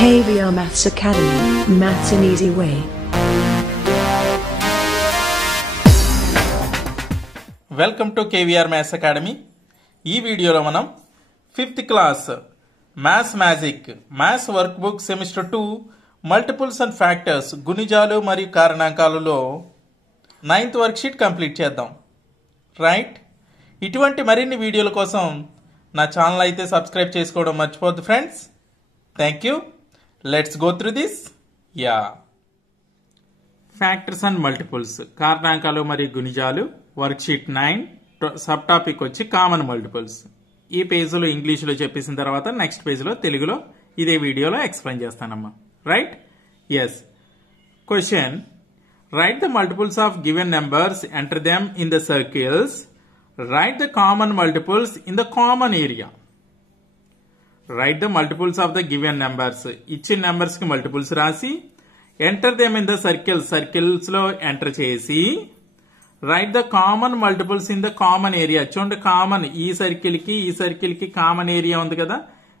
KVR Maths Academy, Maths an Easy Way. Welcome to KVR maths academy. ఈ వీడియోలో మనం 5th class maths magic maths workbook semester 2 multiples and factors గుణిజాలు మరియు కారణాంకాలలో 9th worksheet complete చేద్దాం. Right, ఇటువంటి మరిన్ని వీడియోల కోసం నా ఛానల్ అయితే సబ్స్క్రైబ్ చేసుకోవడం మర్చిపోద్దు friends. Thank you. Let's go through this. Factors and multiples, కారణాంకాలు మరియు గుణిజాలు, వర్క్షీట్ 9, సబ్ టాపిక్ వచ్చి కామన్ మల్టిపుల్స్. ఈ పేజీలో ఇంగ్లీష్లో చెప్పేసిన తర్వాత నెక్స్ట్ పేజీలో తెలుగులో ఇదే వీడియోలో ఎక్స్ప్లెయిన్ చేస్తానమ్మా. Right? Yes. Question: write the multiples of given numbers, enter them in the circles, write the common multiples in the common area. Write the multiples of the given numbers, ఇచ్చిన numbers కి multiples రాసి, enter them in the circles, circles లో enter చేసి, write the common multiples in the common area. చూడండి, common ఈ circle కి common area ఉంది కదా,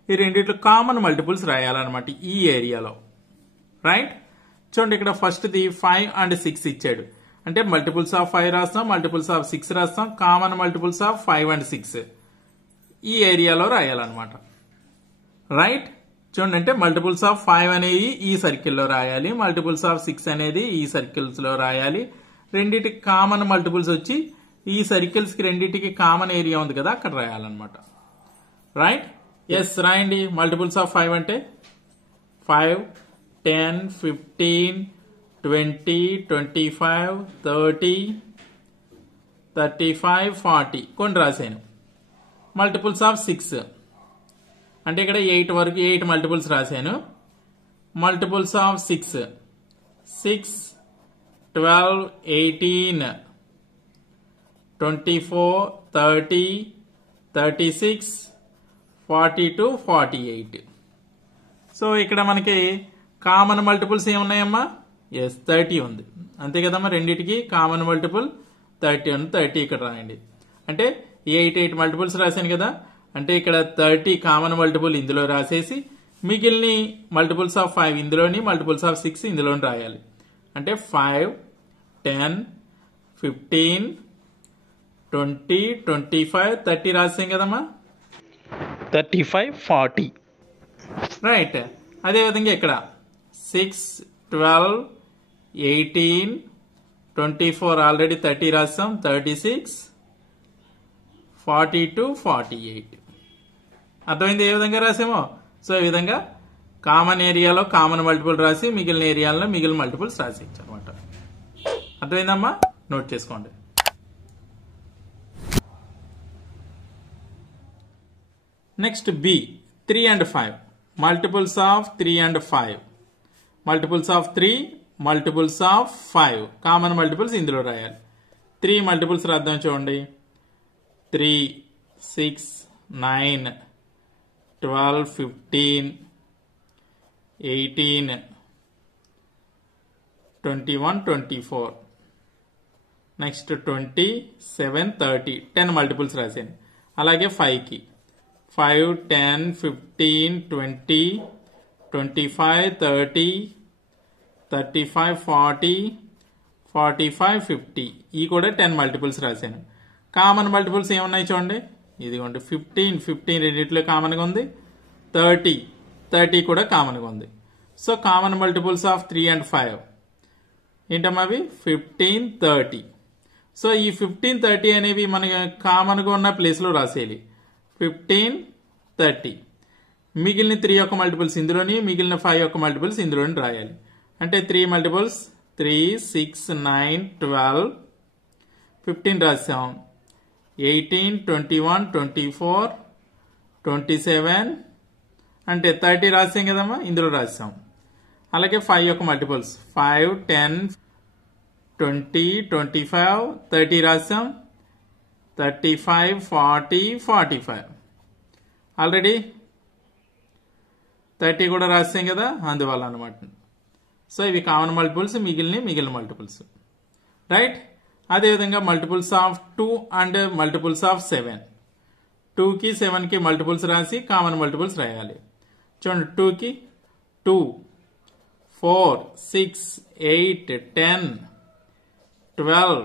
ఈ రెండిట్లో కామన్ మల్టిపుల్స్ రాయాలన్నమాట ఈ ఏరియాలో. రైట్? చూడండి, ఇక్కడ ఫస్ట్ ది 5 and 6 ఇచ్చాడు, అంటే మల్టిపుల్స్ ఆఫ్ 5 రాస్తాం, మల్టిపుల్స్ ఆఫ్ 6 రాస్తాం, కామన్ మల్టిపుల్స్ ఆఫ్ 5 and 6 ఈ ఏరియాలో రాయాలన్నమాట. రైట్? చూడండి, అంటే మల్టిపుల్స్ ఆఫ్ 5 అనేది ఈ సర్కిల్లో రాయాలి, మల్టిపుల్స్ ఆఫ్ 6 అనేది ఈ సర్కిల్స్ లో రాయాలి. రెండింటికి కామన్ మల్టిపుల్స్ వచ్చి ఈ సర్కిల్స్ కి రెండింటికి కామన్ ఏరియా ఉంది కదా, అక్కడ రాయాలన్నమాట. రైట్? ఎస్, రాయండి. మల్టిపుల్స్ ఆఫ్ 5 అంటే 5, 10, 15, 20, 25, 30, 35, 40 కొన్ని రాశాను. మల్టిపుల్స్ ఆఫ్ 6 అంటే ఇక్కడ 8 వరకు 8 మల్టిపుల్స్ రాశాను. Multiples of 6 6, 12, 18, 24, 30, 36, 42, 48. సో ఇక్కడ మనకి కామన్ మల్టిపుల్స్ ఏమున్నాయమ్మా? ఎస్, 30 ఉంది. అంతే కదమ్మా, రెండింటికి కామన్ మల్టిపుల్ 30 ఉంది. 30 ఇక్కడ రాయండి. అంటే 8 మల్టిపుల్స్ రాశాను కదా, అంటే ఇక్కడ 30 కామన్ మల్టిపుల్ ఇందులో రాసేసి, మిగిలిన మల్టిపుల్స్ ఆఫ్ 5 ఇందులోని, మల్టిపుల్స్ ఆఫ్ 6 ఇందులోని రాయాలి. అంటే 5, 10, 15, 20, 25, 30 రాసాం కదమ్మా, 35, 40. రైట్? అదేవిధంగా ఇక్కడ 6, 12, 18, 24 ఆల్రెడీ 30 రాసాం, 36, 42, 48. అర్థమైంది ఏ విధంగా రాసామో? సో ఈ విధంగా కామన్ ఏరియాలో కామన్ మల్టిపుల్ రాసి, మిగిలిన ఏరియాలో మిగిలిన మల్టిపుల్స్ రాసి అనమాట. అర్థమైందమ్మా? నోట్ చేసుకోండి. Next B, 3 and 5. Multiples of 3 and 5. Multiples of 3, multiples of 5 common multiples ఇందులో రాయాలి. 3 మల్టిపుల్స్ రాద్దాం. చూడండి, 3, 6, 9, 12, 15, 18, 21, 24. నెక్స్ట్ 27, 30 10 మల్టిపుల్స్ రాశాను. అలాగే 5కి 5, 10, 15, 20, 25, 30, 35, 40, 45, 50 ఈ కూడా 10 మల్టిపుల్స్ రాశాను. కామన్ మల్టిపుల్స్ ఏమున్నాయి చూడండి, ఇదిగోండి 15 రెండిట్లో కామన్ గా ఉంది, 30 కూడా కామన్ గా ఉంది. So common multiples of 3 and 5 ఏంటమ్మా? అవి 15, 30. సో ఈ 15, 30 అనేవి మన కామన్ గా ఉన్న ప్లేస్ లో రాసేయాలి. 15, 30 మిగిలిన 3 యొక్క మల్టిపుల్స్ ఇందులోని, మిగిలిన 5 యొక్క మల్టిపుల్స్ ఇందులోని రాయాలి. అంటే 3 మల్టిపుల్స్ 3, 6, 9, 12, 15 రాసాం, 18, 21, 24, 27 అంటే 30 రాసాం కదమ్మా, ఇందులో రాసాం. అలాగే 5 యొక్క మల్టిపుల్స్ 5, 10, 20, 25, 30 రాసాం, 35, 40, 45 ఆల్రెడీ 30 కూడా రాసాం కదా, అందువల్ల అనమాట. సో ఇవి కామన్ మల్టిపుల్స్, మిగిలిన మల్టిపుల్స్. రైట్? అదేవిధంగా multiples of 2 and multiples of 7. 2 కి 7 కి మల్టిపుల్స్ రాసి కామన్ మల్టిపుల్స్ రాయాలి. చూడండి, 2 కి 2, 4, 6, 8, 10, 12,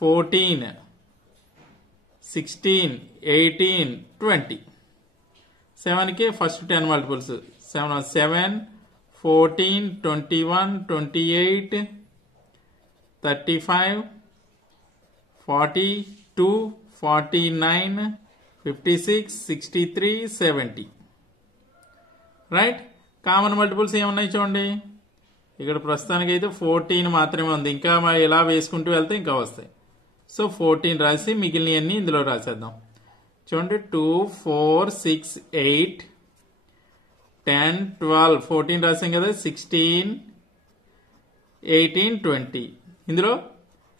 14, 16, 18, 20. 7 కి first 10 multiples 7, 14, 21, 28, 35, 42, 49, 56, 63, 70. Right. Common multiples ఏమున్నాయి చూడండి. ఇక్కడ ప్రస్తుతానికి అయితే 14 మాత్రమే ఉంది. ఇంకా ఇలా వేసుకుంటూ వెళ్తే ఇంకా వస్తాయి. సో 14 రాసి మిగిలినవన్నీ ఇందులో రాసేద్దాం. చూడండి 2, 4, 6, 8, 10, 12, 14 రాసాం కదా. 16, 18, 20. ఇందులో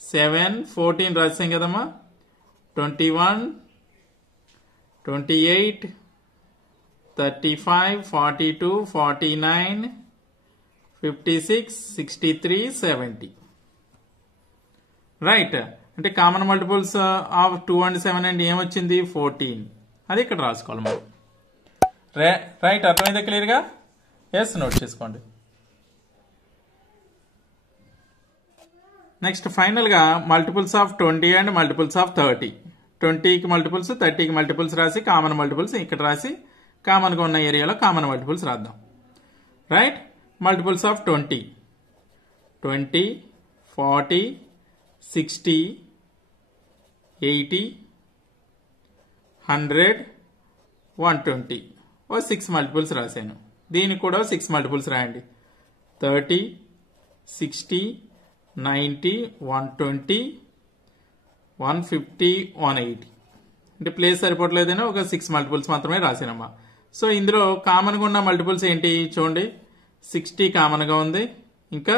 7, 14 రాసాం కదమ్మా. 21, 28, 35, 42, 49, 56, 63, 70. రైట్. అంటే common multiples of 2 and 7 and ఏమొచ్చింది 14. అది ఇక్కడ రాసుకోవాలి మనం. రైట్. అర్థమైందా క్లియర్గా? ఎస్, నోట్ చేసుకోండి. నెక్స్ట్ ఫైనల్గా multiples of 20 and multiples of 30. 20కి మల్టిపుల్స్, 30కి మల్టిపుల్స్ రాసి కామన్ మల్టిపుల్స్ ఇక్కడ రాసి కామన్గా ఉన్న ఏరియాలో కామన్ మల్టిపుల్స్ రాద్దాం. రైట్. Multiples of 20, 40, 60, 80, 100, 120. 6 మల్టిపుల్స్ రాశాను. దీనికి కూడా 6 మల్టిపుల్స్ రాయండి. 30, 60, 90, 120, 150, 180. అంటే ప్లేస్ సరిపోవట్లేదని ఒక 6 మల్టిపుల్స్ మాత్రమే రాశానమ్మా. సో ఇందులో కామన్గా ఉన్న మల్టిపుల్స్ ఏంటి చూడండి. 60 కామన్గా ఉంది. ఇంకా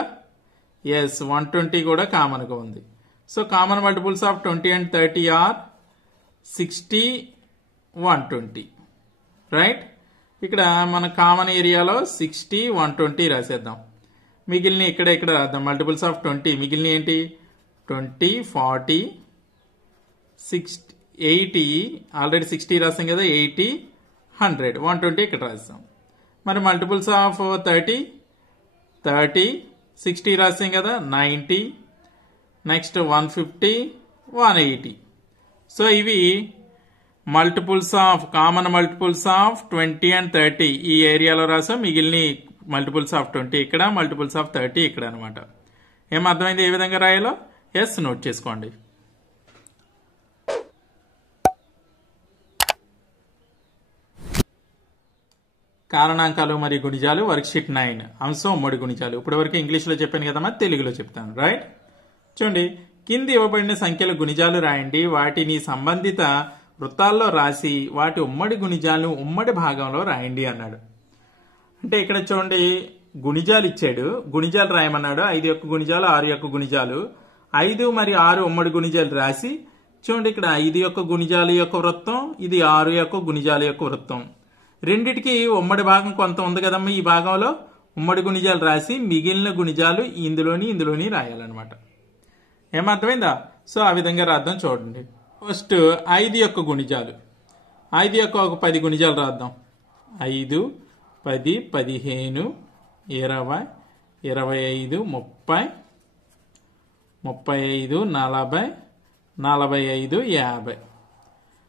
120 కూడా కామన్గా ఉంది. So common multiples of 20 and 30 are 60, 120. Right. ఇక్కడ మన కామన్ ఏరియాలో 60, 120 రాసేద్దాం. మిగిలిన ఇక్కడ రాద్దాం. మల్టిపుల్స్ ఆఫ్ 20 మిగిలిన ఏంటి 20, 40, 60, 80. ఆల్రెడీ 60 రాసాం కదా. 80, 100, 120 ఇక్కడ రాస్తాం. మరి మల్టిపుల్స్ ఆఫ్ 30, 60 రాసాం కదా. 90, నెక్స్ట్ 150, 180. సో ఇవి multiples of common multiples of 20 and 30 ఈ ఏరియాలో రాసాం. మిగిలిన మల్టిపుల్స్ ఆఫ్ 20 ఇక్కడ, మల్టిపుల్స్ ఆఫ్ 30 ఇక్కడ అనమాట. ఏం అర్థమైంది ఏ విధంగా రాయాలో? ఎస్, నోట్ చేసుకోండి. కారణాంకాలు మరియు గుణిజాలు వర్క్షీట్ 9 అంశం ఉమ్మడి గుణిజాలు. ఇప్పటి వరకు ఇంగ్లీష్లో చెప్పాను కదమ్మా, తెలుగులో చెప్తాను. రైట్. చూడండి, కింది ఇవ్వబడిన సంఖ్యల గుణిజాలు రాయండి. వాటిని సంబంధిత వృత్తాల్లో రాసి వాటి ఉమ్మడి గుణిజాలను ఉమ్మడి భాగంలో రాయండి అన్నాడు. అంటే ఇక్కడ చూడండి గుణిజాలు ఇచ్చాడు, గుణిజాలు రాయమన్నాడు. 5 యొక్క గుణిజాలు, 6 యొక్క గుణిజాలు. 5 మరియు 6 ఉమ్మడి గుణిజాలు రాసి చూడండి. ఇక్కడ 5 యొక్క గుణిజాలు యొక్క వృత్తం, ఇది 6 యొక్క గుణిజాల యొక్క వృత్తం. రెండిటికి ఉమ్మడి భాగం కొంత ఉంది కదమ్మా. ఈ భాగంలో ఉమ్మడి గుణిజాలు రాసి మిగిలిన గుణిజాలు ఇందులోని రాయాలన్నమాట. ఏమర్థమైందా? సో ఆ విధంగా రాద్దాం. చూడండి, ఫస్ట్ 5 యొక్క గుణిజాలు. 5 యొక్క ఒక 10 గుణిజాలు రాద్దాం. 5, 10, 15, 20, 25, 30, 35, 40, 45, 50.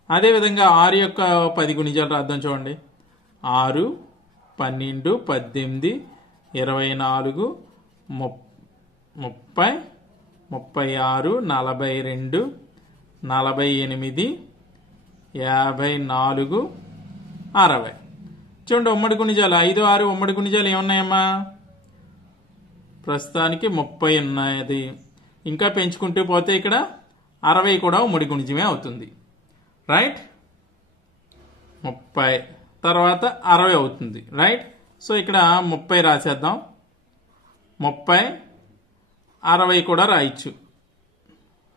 అదేవిధంగా 6 యొక్క 10 గుణిజాలు రాద్దాం. చూడండి, 6, 12, 18, 24, 30, 36, 42, 48, 54, 60. చూడండి ఉమ్మడి గుణిజాలు 5, 6 ఉమ్మడి గుణిజాలు ఏమున్నాయమ్మా? ప్రస్తుతానికి 30 ఉన్నది. ఇంకా పెంచుకుంటూ పోతే ఇక్కడ 60 కూడా ఉమ్మడి గుణిజమే అవుతుంది. రైట్. 30 తర్వాత 60 అవుతుంది. రైట్. సో ఇక్కడ 30 రాసేద్దాం. 30, 60 కూడా రాయొచ్చు.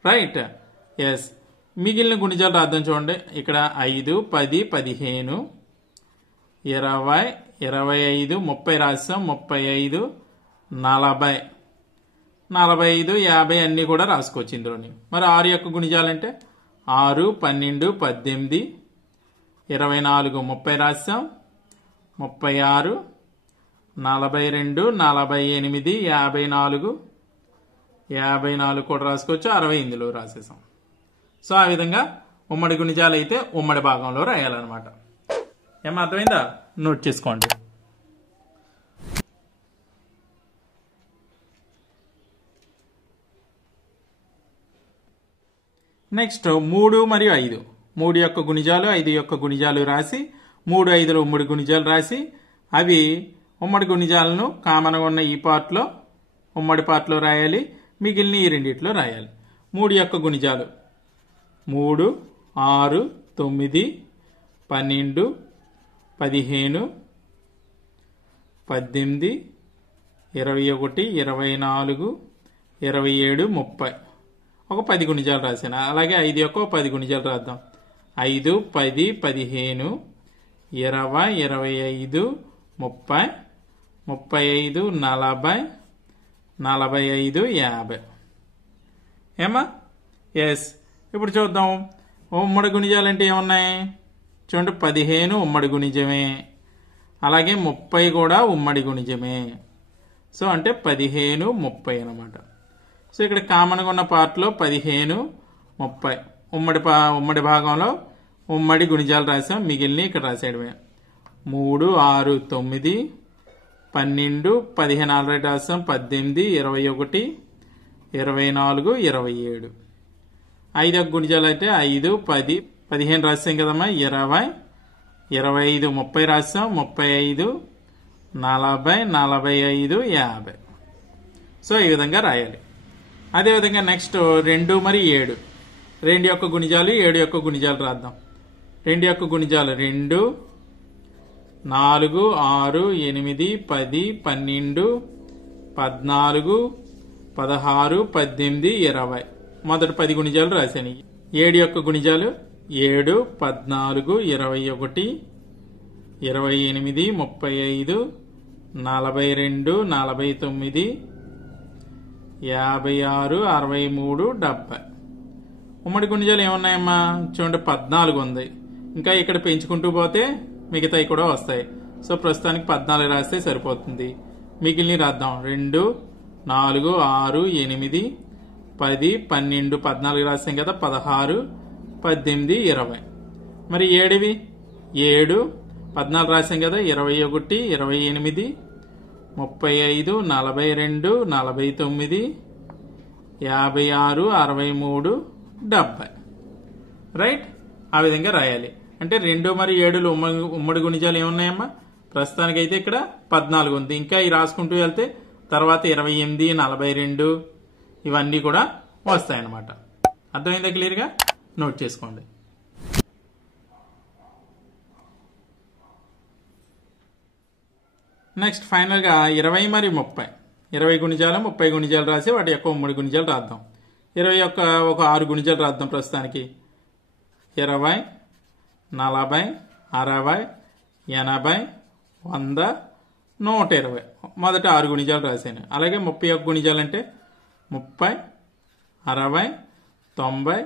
రైట్. ఎస్. మిగిలిన గుణిజాలు రాద్దాం. చూడండి, ఇక్కడ 5, 10, 15, 20, 25, 30 రాసాం. 35, 40, 45, 50 అన్ని కూడా రాసుకోవచ్చు ఇందులోని. మరి 6 యొక్క గుణిజాలంటే 6, 12, 18, 24, 30 రాసాం. 36, 42, 48, 54, 54 కూడా రాసుకోవచ్చు, 60 ఇందులో రాసేసాం. సో ఆ విధంగా ఉమ్మడి గుణిజాలు అయితే ఉమ్మడి భాగంలో రాయాలన్నమాట. ఏమో అర్థమైందా? నోట్ చేసుకోండి. నెక్స్ట్ 3 మరియు 5, 3 యొక్క గుణిజాలు 5 యొక్క గుణిజాలు రాసి 3, 5 ఉమ్మడి గుణిజాలు రాసి అవి ఉమ్మడి గుణిజాలను కామన్గా ఉన్న ఈ పార్ట్లో ఉమ్మడి పార్ట్లో రాయాలి, మిగిలిన ఈ రెండిట్లో రాయాలి. 3 యొక్క గుణిజాలు 3, 6, 9, 12, 15, 18, 21, 24, 27, 30 ఒక 10 గుణిజాలు రాశాను. అలాగే 5 యొక్క 10 గుణిజాలు రాద్దాం. 5, 10, 15, 20, 25, 30, 35, 40, 45, 50. ఏమా? ఎస్. ఇప్పుడు చూద్దాం ఉమ్మడి గుణిజాలు అంటే ఏమున్నాయి చూడండి. 15 ఉమ్మడి గుణిజమే, అలాగే 30 కూడా ఉమ్మడి గుణిజమే. సో అంటే 15, 30 అన్నమాట. సో ఇక్కడ కామన్గా ఉన్న పార్ట్లో 15, 30 ఉమ్మడి భాగంలో ఉమ్మడి గుణిజాలు రాసాం, మిగిలిన ఇక్కడ రాసేయడమే. 3, 6, 9, 12, 15 ఆల్రెడీ రాసాం, 18, 21, 24, 27. 5 యొక్క గుణిజాలు అయితే 5, 10, 15 రాసాం కదమ్మా. 20, 25, 30 రాసాం, 35, 40, 45, 50. సో ఈ విధంగా రాయాలి. అదేవిధంగా నెక్స్ట్ 2 మరియు 7, 2 యొక్క గుణిజాలు 7 యొక్క గుణిజాలు రాద్దాం. 2 యొక్క గుణిజాలు 2, 4, 6, 8, 10, 12, 14, 16, 18, 20 మొదటి 10 గుణిజాలు రాశాను. 7 యొక్క గుణిజాలు 7, 14, 21, 28, 35, 42, 49, 56, 63, 70. ఉమ్మడి గుణిజాలు ఏమున్నాయమ్మా చూడండి. 14 ఉంది. ఇంకా ఇక్కడ పెంచుకుంటూ పోతే మిగతాయి కూడా వస్తాయి. సో ప్రస్తుతానికి 14 రాస్తే సరిపోతుంది. మిగిలిన రాద్దాం. 2, 4, 6, 8, 10, 12, 14 రాసాం కదా. 16, 18, 20. మరి 7వి 7, 14 రాసాం కదా. 21, 28, 35, 42, 49, 56, 63, 70. రైట్? ఆ విధంగా రాయాలి. అంటే 2 మరియు 7 ఉమ్మడి గుణిజాలు ఏమున్నాయమ్మా? ప్రస్తుతానికి అయితే ఇక్కడ 14 ఉంది. ఇంకా ఈ రాసుకుంటూ వెళ్తే తర్వాత 28, 42 ఇవన్నీ కూడా వస్తాయన్నమాట. అర్థమైందా క్లియర్గా? నోట్ చేసుకోండి. నెక్స్ట్ ఫైనల్గా 20 మరియు 30, 20 గుణిజాలు 30 గుణిజాలు రాసి వాటి యొక్క ఉమ్మడి గుణిజాలు రాద్దాం. 20 యొక్క ఒక 6 గుణిజాలు రాద్దాం ప్రస్తుతానికి. 20, 40, 60, 80, 100, 120 మొదట 6 గుణిజాలు రాశాను. అలాగే 30 యొక్క గుణిజాలు అంటే 30, 60, 90,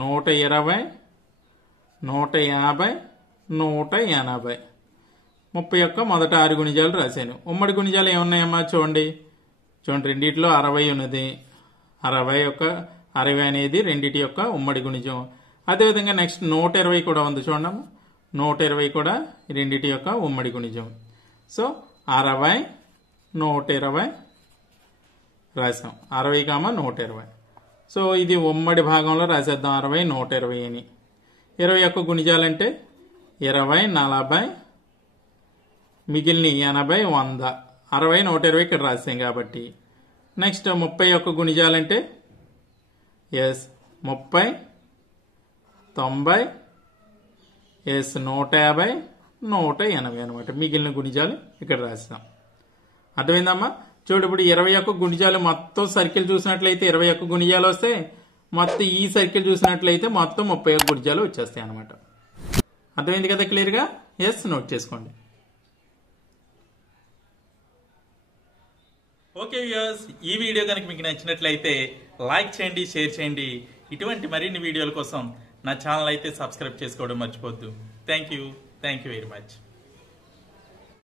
120, 150, 180 30 యొక్క మొదట 6 గుణిజాలు రాశాను. ఉమ్మడి గుణిజాలు ఏమున్నాయమ్మా చూడండి. రెండిట్లో 60 ఉన్నది. 60 అనేది రెండిటి యొక్క ఉమ్మడి గుణిజం. అదేవిధంగా నెక్స్ట్ 120 కూడా ఉంది చూడమ్మా. 120 కూడా రెండిటి యొక్క ఉమ్మడి గుణిజం. సో 60, 120 రాసాం. 60, 120. సో ఇది ఉమ్మడి భాగంలో రాసేద్దాం. 60, 120 అని. 20 యొక్క గుణిజాలంటే 20, 40, మిగిలిన 80, 100. 60, 120 ఇక్కడ రాసాం కాబట్టి. నెక్స్ట్ 30 యొక్క గుణిజాలంటే 30, 90, 150, 180 అనమాట. మిగిలిన గుణిజాలు ఇక్కడ రాస్తాం. అర్థమైందమ్మా? చూడు ఇప్పుడు 20 యొక్క గుణిజాలు మొత్తం సర్కిల్ చూసినట్లయితే 20 యొక్క గుణిజాలు వస్తాయి. మొత్తం ఈ సర్కిల్ చూసినట్లయితే మొత్తం 30 యొక్క గుణిజాలు వచ్చేస్తాయి అనమాట. అర్థమైంది కదా క్లియర్గా? ఎస్, నోట్ చేసుకోండి. ఓకే వ్యూయర్స్, ఈ వీడియో కనుక మీకు నచ్చినట్లయితే లైక్ చేయండి, షేర్ చేయండి. ఇటువంటి మరిన్ని వీడియోల కోసం నా ఛానల్ అయితే సబ్స్క్రైబ్ చేసుకోవడం మర్చిపోద్దు. Thank you very much.